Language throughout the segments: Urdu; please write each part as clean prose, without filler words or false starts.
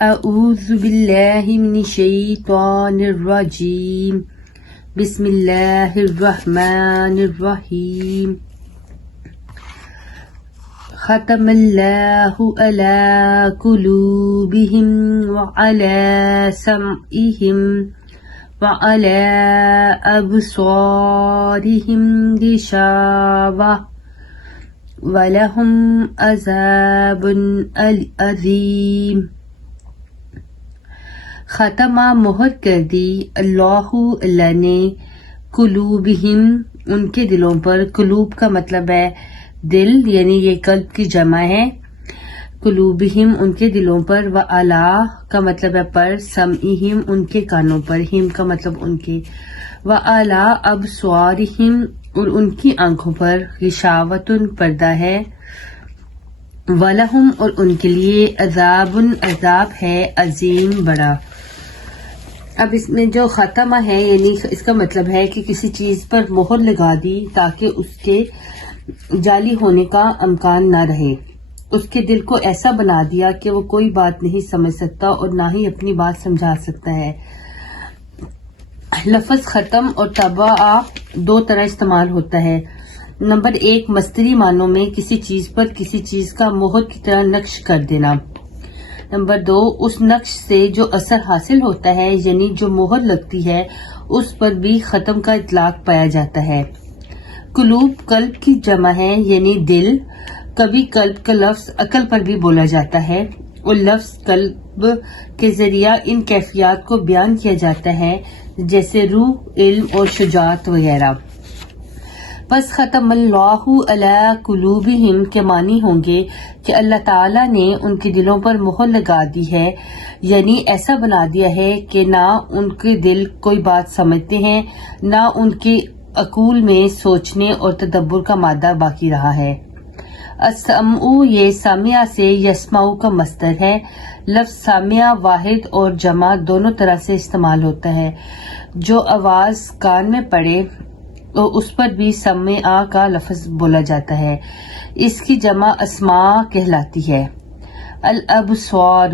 اعوذ باللہ من الشیطان الرجیم بسم اللہ الرحمن الرحیم ختم اللہ علی قلوبہم وعلی سمعہم وعلی ابصارہم غشاوہ وَلَهُمْ عَذَابٌ عَظِيمٌ۔ ختمہ مہر کر دی اللہ نے قلوبہم ان کے دلوں پر۔ قلوب کا مطلب ہے دل، یعنی یہ قلب کی جمع ہے۔ قلوبہم ان کے دلوں پر، وعلی کا مطلب ہے پر، سمعہم ان کے کانوں پر، ہم کا مطلب ان کے، وعلی ابصارہم اور ان کی آنکھوں پر، غشاوۃ پردہ ہے، وَلَهُمْ اور ان کے لیے، عذاب عذاب ہے، عظیم بڑا۔ اب اس میں جو ختمہ ہے یعنی اس کا مطلب ہے کہ کسی چیز پر مہر لگا دی تاکہ اس کے جعلی ہونے کا امکان نہ رہے، اس کے دل کو ایسا بنا دیا کہ وہ کوئی بات نہیں سمجھ سکتا اور نہ ہی اپنی بات سمجھا سکتا ہے۔ لفظ ختم اور طبع دو طرح استعمال ہوتا ہے۔ نمبر 1، مصدری معنوں میں کسی چیز پر کسی چیز کا مہر کی طرح نقش کر دینا۔ نمبر 2، اس نقش سے جو اثر حاصل ہوتا ہے یعنی جو مہر لگتی ہے اس پر بھی ختم کا اطلاق پایا جاتا ہے۔ قلوب قلب کی جمع ہے یعنی دل۔ کبھی قلب کا لفظ عقل پر بھی بولا جاتا ہے اور لفظ قلب کے ذریعہ ان کیفیات کو بیان کیا جاتا ہے جیسے روح، علم اور شجاعت وغیرہ۔ پس ختم اللہ علی قلوبہم کے معنی ہوں گے کہ اللہ تعالیٰ نے ان کے دلوں پر مہر لگا دی ہے، یعنی ایسا بنا دیا ہے کہ نہ ان کے دل کوئی بات سمجھتے ہیں، نہ ان کے عقول میں سوچنے اور تدبر کا مادہ باقی رہا ہے۔ السمع یہ سامعہ سے یسمع کا مصدر ہے۔ لفظ سامعہ واحد اور جمع دونوں طرح سے استعمال ہوتا ہے۔ جو آواز کان میں پڑے اس پر بھی سمعہ کا لفظ بولا جاتا ہے۔ اس کی جمع اسماع کہلاتی ہے۔ الابصار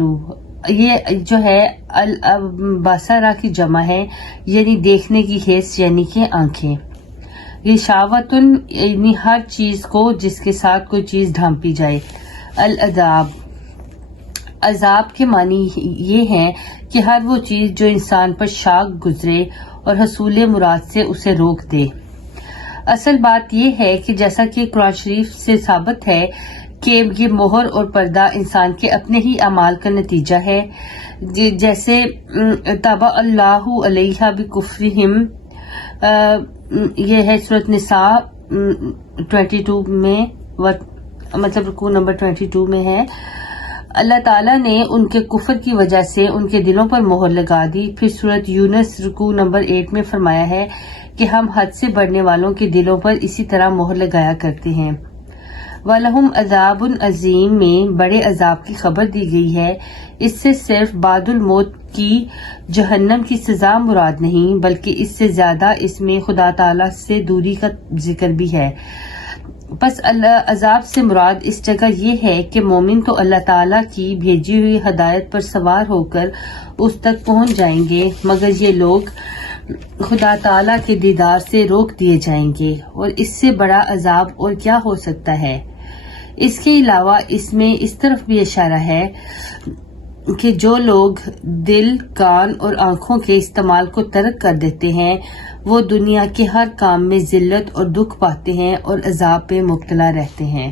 یہ جو ہے البصرہ کی جمع ہے یعنی دیکھنے کی حس یعنی کہ آنکھیں۔ غشاوۃ یعنی ہر چیز کو جس کے ساتھ کوئی چیز ڈھانپی جائے۔ العذاب عذاب کے معنی یہ ہیں کہ ہر وہ چیز جو انسان پر شاق گزرے اور حصول مراد سے اسے روک دے۔ اصل بات یہ ہے کہ جیسا کہ قرآن شریف سے ثابت ہے کہ یہ مہر اور پردہ انسان کے اپنے ہی اعمال کا نتیجہ ہے، جیسے طبع اللہ علیہ بکفرہم، یہ ہے سورۃ نساء 22 میں، مطلب رکوع نمبر 22 میں ہے۔ اللہ تعالیٰ نے ان کے کفر کی وجہ سے ان کے دلوں پر مہر لگا دی۔ پھر سورۃ یونس رکوع نمبر 8 میں فرمایا ہے کہ ہم حد سے بڑھنے والوں کے دلوں پر اسی طرح مہر لگایا کرتے ہیں۔ وَلَهُمْ عَذَابٌ عَظِيمٌ میں بڑے عذاب کی خبر دی گئی ہے۔ اس سے صرف بعد الموت کی جہنم کی سزا مراد نہیں بلکہ اس سے زیادہ اس میں خدا تعالیٰ سے دوری کا ذکر بھی ہے۔ پس عذاب سے مراد اس جگہ یہ ہے کہ مومن تو اللہ تعالیٰ کی بھیجی ہوئی ہدایت پر سوار ہو کر اس تک پہنچ جائیں گے، مگر یہ لوگ خدا تعالیٰ کے دیدار سے روک دیے جائیں گے، اور اس سے بڑا عذاب اور کیا ہو سکتا ہے۔ اس کے علاوہ اس میں اس طرف بھی اشارہ ہے کہ جو لوگ دل، کان اور آنکھوں کے استعمال کو ترک کر دیتے ہیں وہ دنیا کے ہر کام میں ذلت اور دکھ پاتے ہیں اور عذاب پہ مبتلا رہتے ہیں۔